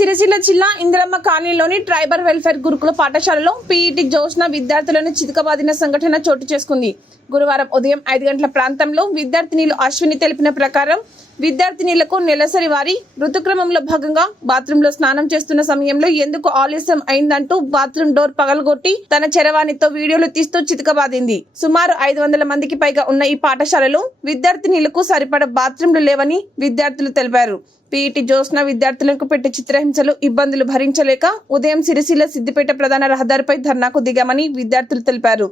సిరిసిల్ల జిల్లా ఇందిరమ్మ కాలనీలోని tribal welfare గురుకుల పాఠశాలలో పీఈటీ జోష్న విద్యార్థులను చితకబాదిన సంఘటన చోటు చేసుకుంది. గురువారం ఉదయం ఐదు గంటల ప్రాంతంలో విద్యార్థినిలు అశ్విని తెలిపిన ప్రకారం విద్యార్థినిలకు నెలసరి వారి ఋతుక్రమంలో భాగంగా బాత్రూంలో స్నానం చేస్తున్న సమయంలో ఎందుకు ఆలస్యం అయిందంటూ బాత్రూం డోర్ పగలగొట్టి తన చరవాణితో వీడియోలు తీస్తూ చితకబాదింది. సుమారు ఐదు వందల మందికి పైగా ఉన్న ఈ పాఠశాలలో విద్యార్థినిలకు సరిపడ బాత్రూంలు లేవని విద్యార్థులు తెలిపారు. పీఈటీ జోస్న విద్యార్థులకు పెట్టి చిత్రహింసలు ఇబ్బందులు భరించలేక ఉదయం సిరిసిల్ల సిద్దిపేట ప్రధాన రహదారిపై ధర్నాకు దిగామని విద్యార్థులు తెలిపారు.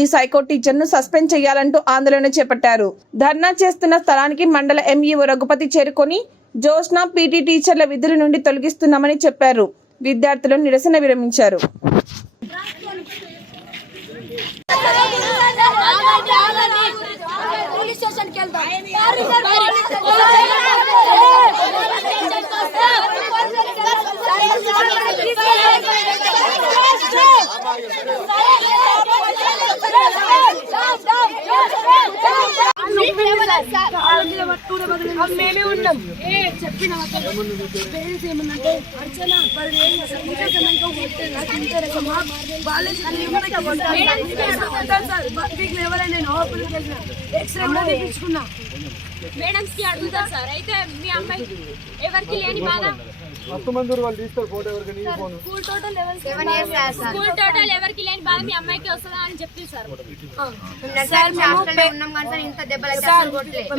ఈ సైకో టీచర్ను సస్పెండ్ చేయాలంటూ ఆందోళన చేపట్టారు. ధర్నా చేస్తున్న స్థలానికి మండల ఎంఈఓ రఘుపతి చేరుకొని జోస్న పీటీ టీచర్ల విధుల నుండి తొలగిస్తున్నామని చెప్పారు. విద్యార్థులు నిరసన విరమించారు. పోలీస్ స్టేషన్కి వెళ్దాం. మేమే ఉన్నాం చెప్పిన పేరెంట్స్ ఏమన్నంటే అర్చన వాళ్ళు ఏం చేస్తారు టీచర్స్ అన్నాక కొట్టే నాకు ఇంత రకమా వాళ్ళే సార్ వీక్ ఎవరైనా నేను ఓపెన్ చేసిన ఎక్స్రే కూడా తెప్పించుకున్నా మేడమ్స్కి అడుగుతారు సార్. అయితే మీ అమ్మాయి ఎవరికి లేని బాధ? మొత్తం మంది వాళ్ళు తీస్తారు ఫోటో ఎవరికి నీ ఫోన్ స్కూల్ టోటల్ ఎవరికి స్కూల్ టోటల్ ఎవరికి లేని బాధ మీ అమ్మాయికి వస్తుందా అని చెప్పి సార్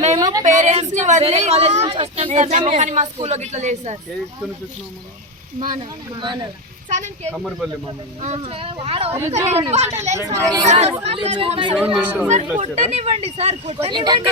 మేము పేరెంట్స్ని వదిలి కాలేజ్ నుంచి వస్తాం సార్ కానీ మా స్కూల్లో గిట్ల లేదు సార్ ఏ ఇక్కడి నుంచి వచ్చినావు కమ్మరిపల్లి మనం కొట్టనివ్వండి సార్ కొట్టనివ్వండి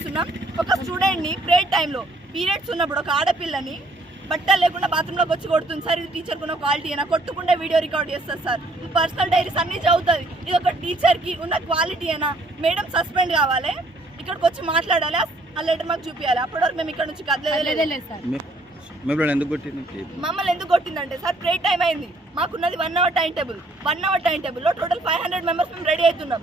చేస్తున్నాం. ఒక స్టూడెంట్ని ప్రేడ్ టైంలో పీరియడ్స్ ఉన్నప్పుడు ఒక ఆడపిల్లని బట్టలు లేకుండా బాత్రూంలోకి వచ్చి కొడుతుంది. సార్ ఇది టీచర్కి ఉన్న క్వాలిటీ అయినా కొట్టుకుంటే వీడియో రికార్డ్ చేస్తారు సార్. పర్సనల్ డైరీస్ అన్నీ చదువుతుంది. ఇది ఒక టీచర్కి ఉన్న క్వాలిటీ అయినా మేడం సస్పెండ్ కావాలి. ఇక్కడికి వచ్చి మాట్లాడాలి? ఆ లెటర్ మాకు చూపించాలి అప్పటి వరకు మేము ఇక్కడ నుంచి కదలేదు సార్. మిమ్మల్ని ఎందుకు కొట్టింది? మమ్మల్ని ఎందుకు కొట్టిందంటే సార్ ప్రే టైం అయింది. మాకున్నది one hour time table one hour time టేబుల్లో టోటల్ ఫైవ్ హండ్రెడ్ మెంబర్స్ మేము రెడీ అవుతున్నాం.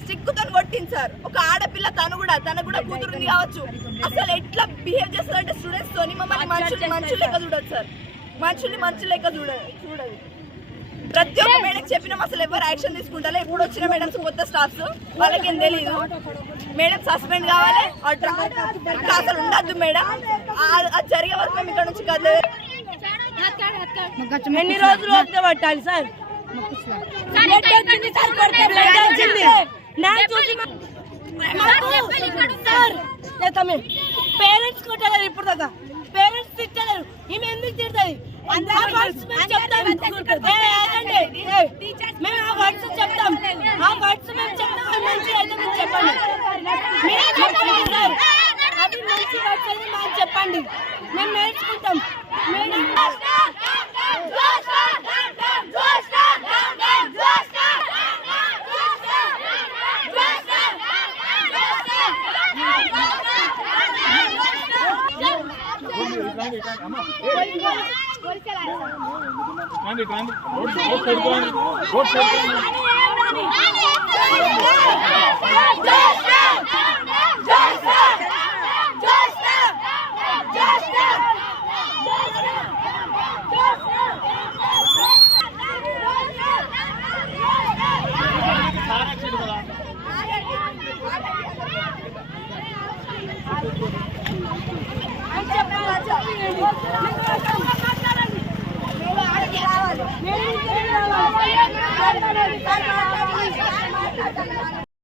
సిగ్గుతో కొట్టింది సార్. ఒక ఆడపిల్ల తను కూడా తన కూడా కూతురుంది కావచ్చు. అసలు ఎట్లా బిహేవ్ చేస్తారంటే స్టూడెంట్స్ తోని మమ్మల్ని మనుషులు మనుషులు లెక్క చూడదు సార్. మనుషుల్ని మనుషులు లెక్క చూడ చూడదు. ప్రతి ఒక్క మేడం చెప్పినాం అసలు ఎవరు యాక్షన్ తీసుకుంటారో? ఇప్పుడు వచ్చిన మేడమ్స్ కొత్త స్టాఫ్స్ వాళ్ళకేం తెలియదు మేడం సస్పెండ్ కావాలి. అసలు ఉండద్దు మేడం. ఆ- అది జరిగే వరకు మేము ఇక్కడ నుంచి కదలేదు ఎన్ని రోజులు ఓపిక పట్టాలి సార్? చూసి పేరెంట్స్ కొట్టలేరు ఇప్పుడు దాకా పేరెంట్స్ తిట్టలేరు. ఈమె ఎందుకు తిడతాయి మేము మేము ఆ వర్డ్స్ చెప్తాం. ఆ వర్డ్స్ మేము చెప్తాం. మంచిగా అయితే చెప్పండి. మీరు చెప్పండి సార్. అది మంచి వర్డ్స్ అయితే మాకు చెప్పండి. మేము నేర్చుకుంటాం. రాండి రాండి రోడ్ సైడ్ రోడ్ సైడ్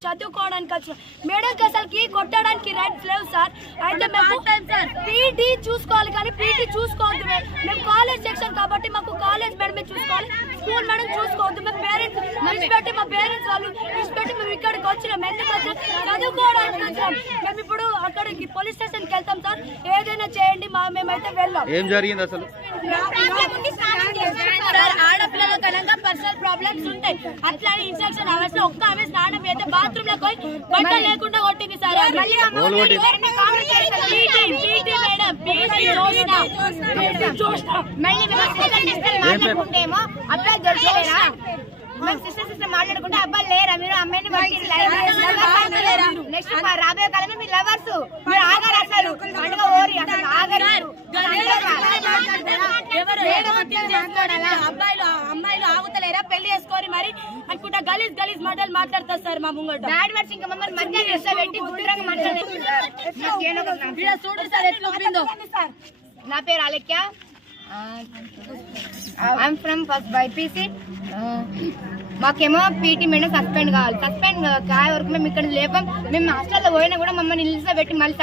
చదువుకోవడానికి వచ్చిన మేడంకి అసలుకి కొట్టడానికి రైట్స్ లేవు సార్. అయితే మేము పీటీ చూసుకోవాలి కానీ పీటీ చూసుకోవద్దు. మేము కాలేజ్ సెక్షన్ కాబట్టి మాకు కాలేజ్ మేడమే చూసుకోవాలి. స్కూల్ మేడం చూసుకోవద్దు. మేము పేరెంట్స్ విడిచిపెట్టి మా పేరెంట్స్ వాళ్ళు విడిచిపెట్టి మేము ఇక్కడికి వచ్చినాం. ఎందుకు వచ్చాం చదువుకోవడానికి వచ్చినాం. మేము ఇప్పుడు అక్కడికి పోలీస్ స్టేషన్కి వెళ్తాం సార్. ఏదైనా చేయండి మా మేమైతే వెళ్ళాం. ఏం జరిగింది అసలు? సార్ ఆడపిల్లల కనుక పర్సనల్ ప్రాబ్లమ్స్ ఉంటాయి. అట్లా ఇన్స్ట్రక్షన్ అవర్స్లో ఒక్క ఆమె స్నానం అయితే బాత్రూమ్లో పోయి బట్ట లేకుండా కొట్టింది సార్ మళ్ళీ అబ్బాయి మేము సిస్టర్ సిస్టర్ మాట్లాడుకుంటే అబ్బాయి లేరా మీరు అమ్మాయిని నెక్స్ట్ రాబోయే కాలంలో మీరు లవర్స్ మీరు ఆగారు అసలు? పండుగ ఓరి అసలు ఆగరు. ఎవరు? ఏదో ఒత్తిడి చేసుకోవడాలా? అబ్బాయిలు అమ్మాయిలు ఆగుతలేరా? పెళ్ళి చేసుకోరి మరి అనుకుంటా గలీజ్ గలీజ్ మాటలు మాట్లాడతారు సార్ మా ముంగట. బ్యాడ్ వర్డ్స్ ఇంకా మమ్మల్ని మధ్య పెట్టి గుండ్రంగా మాట్లాడారు ఇలా చూడు సార్ ఎట్లా ఉందో నా పేరు Alekhya I'm from first BiPC మాకేమో పీటీ మేడం సస్పెండ్ కావాలి. సస్పెండ్ కాయ వరకు మేము ఇక్కడ లేపం. మేము హాస్టల్లో పోయినా కూడా మమ్మల్ని నిలిచి పెట్టి మళ్ళీ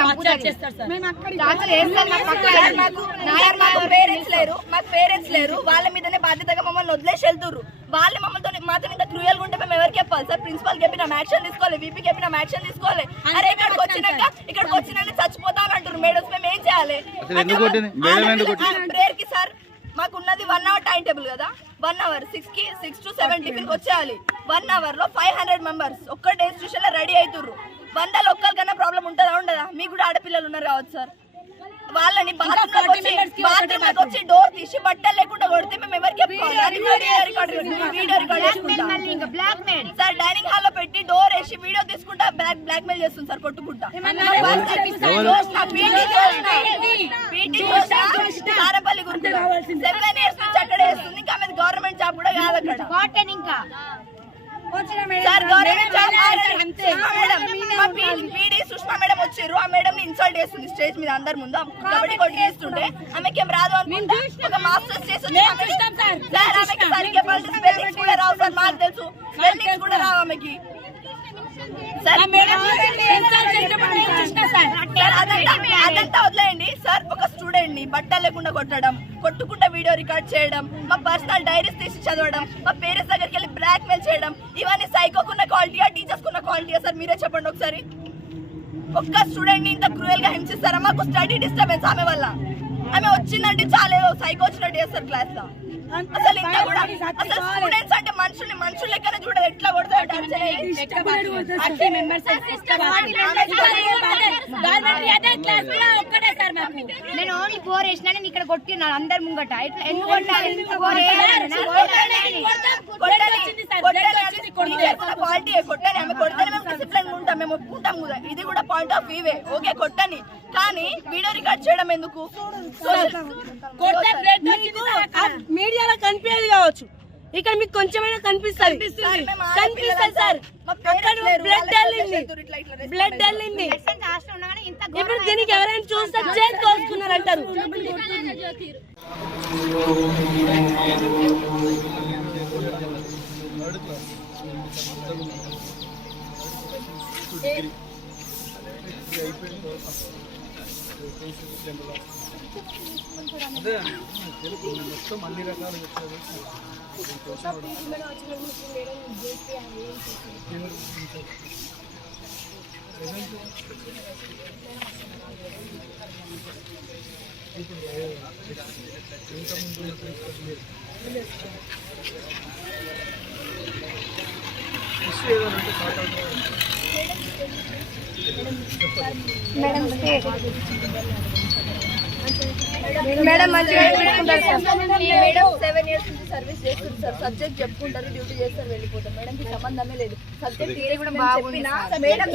పేరెంట్స్ లేరు. మాకు పేరెంట్స్ లేరు. వాళ్ళ మీదనే బాధ్యతగా మమ్మల్ని వదిలేసి వెళ్తుర్రు. వాళ్ళు మమ్మల్ని మాతో ఇంత క్రూయల్ ఉంటే మేము ఎవరికి చెప్పాలి సార్? ప్రిన్సిపల్ చెప్పిన యాక్షన్ తీసుకోవాలి వీపీ చెప్పిన యాక్షన్ తీసుకోవాలి. అరే ఇక్కడికి వచ్చినాక ఇక్కడికి వచ్చినాక చచ్చిపోతాం మేడమ్స్ మేము ఏం చేయాలి? ప్రేయర్కి సార్ మాకు ఉన్నది వన్ అవర్ టైం టేబుల్ కదా. వన్ అవర్ సిక్స్కి సిక్స్ టు సెవెన్ టిఫిన్ వచ్చేయాలి. వన్ అవర్లో ఫైవ్ హండ్రెడ్ మెంబర్స్ ఒక్క డే స్టేషన్లో రెడీ అవుతుర్రు వందల ఒక్కరికన్నా ప్రాబ్లం ఉంటుందా ఉండదా? మీకు కూడా ఆడపిల్లలు ఉన్నారు కావచ్చు సార్. వాళ్ళని బాత్రూమ్ వచ్చి డోర్ తీసి బట్టలు లేకుండా కొడితే మేము ఎవరికి సార్ డైనింగ్ హాల్లో పెట్టి డోర్ వేసి వీడియో తీసుకుంటా బ్లాక్ బ్లాక్ మెయిల్ చేస్తుంది సార్ కొట్టుకుంటా. గుర్తు సెవెన్ ఇయర్స్ నుంచి అక్కడ వేస్తుంది ఇంకా ఆమెది గవర్నమెంట్ జాబ్ కూడా కాదు అక్కడ. ఇంకా. సార్ సుష్మా మేడం మా పీడీ సుష్మా మేడం వచ్చారు. ఆ మేడం ఇన్సల్ట్ చేస్తుంది స్టేజ్ మీద అందరి ముందు. కబడ్డీ కొట్టి చేస్తుంటే ఆమెకి ఏం రాదు అనుకుంటా? ఒక మాస్టర్స్ చేసి వచ్చి ఆమెని- సార్. ఆమెకి సరిగ్గా స్పెల్లింగ్స్ కూడా రావు సార్ మాకు తెలుసు. స్పెల్లింగ్స్ కూడా రావు ఆమెకి. అదంతా వదిలేయండి. సార్ ఒక స్టూడెంట్ని బట్టలు లేకుండా కొట్టడం కొట్టుకుంటా వీడియో రికార్డ్ చేయడం మా పర్సనల్ డైరీస్ తీసి చదవడం మా పేరెంట్స్ దగ్గరికి వెళ్ళి బ్లాక్ మెయిల్ చేయడం ఇవన్నీ సైకోకున్న క్వాలిటీయా టీచర్స్ కున్న క్వాలిటీయా సార్ మీరే చెప్పండి ఒకసారి. ఒక్క స్టూడెంట్ని ఇంత క్రూయల్గా హింసిస్తారా? మాకు స్టడీ డిస్టర్బెన్స్ ఆమె వల్ల. ఆమె వచ్చిందంటే చాలా సైకో వచ్చినట్టు చేస్తారు క్లాస్లో అసలు ఇంత కూడా అసలు స్టూడెంట్స్ అంటే మనుషుల్ని మనుషులు లెక్కన చూడదు ఎట్లా నేను ఓన్లీ ఫోర్ వేసినా నేను ఇక్కడ కొట్టినాను అందరి ముంగట ఇట్లా ఎందుకు కొట్టాలి ఫోర్ వేయాలి క్వాలిటీ కొట్టని ఆమె కొడితేనే మేము డిసిప్లిన్ ఉంటాం మేము ఒప్పుకుంటాం కూడా ఇది కూడా పాయింట్ ఆఫ్ వ్యూవే ఓకే కొట్టని కానీ వీడియో రికార్డ్ చేయడం ఎందుకు మీడియాలో కనిపించేది కావచ్చు ఇక్కడ మీకు కొంచెమైనా కనిపిస్తుంది. సార్ అక్కడ బ్లడ్ వెళ్ళింది బ్లడ్ వెళ్ళింది ఇప్పుడు దీనికి ఎవరైనా చూస్తే చేతి కోసుకున్నారు అంటారు అదే తెలుగు మొత్తం అన్ని రకాలు వచ్చారు ఇష్యూ ఏదైనా మేడం మేడం మంచిగా చూసుకుంటారు సార్. మేడం సెవెన్ ఇయర్స్ నుంచి సర్వీస్ చేస్తుంది సార్. సబ్జెక్ట్ చెప్పుకుంటారు డ్యూటీ చేస్తారు వెళ్ళిపోతారు. మేడం కి సంబంధమే లేదు. సబ్జెక్ట్ కూడా బాగుంది మేడం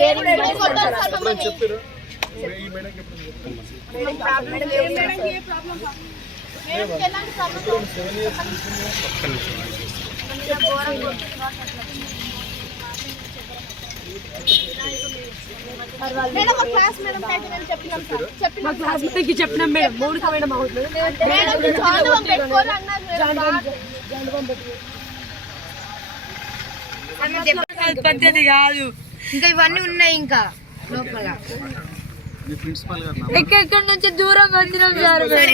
ఎప్పుడైనా చెప్పారు ఈ మేడంకి ఎప్పుడు మేడం మా క్లాస్కి చెప్పినాం మేడం మౌనిక మేడం అవుతుంది పద్ధతి కాదు ఇంకా ఇవన్నీ ఉన్నాయి ఇంకా లోపల మీ ప్రిన్సిపల్ గారు నా ఎక్కడెక్కడి నుంచి దూరం వచ్చినాం సార్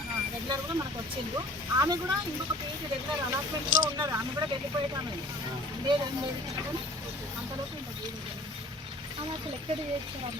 రెగ్యులర్ కూడా మనకు వచ్చిండు. ఆమె కూడా ఇంకొక పేజ్ రెగ్యులర్ అలాట్మెంట్లో ఉన్నారు ఆమె కూడా వెళ్ళిపోయేట ఆమె. లేదు ఏం లేదు కానీ అంతలోపు ఇంకా జీవితం ఆమె అసలు ఎక్కడ చేస్తారు ఆమె.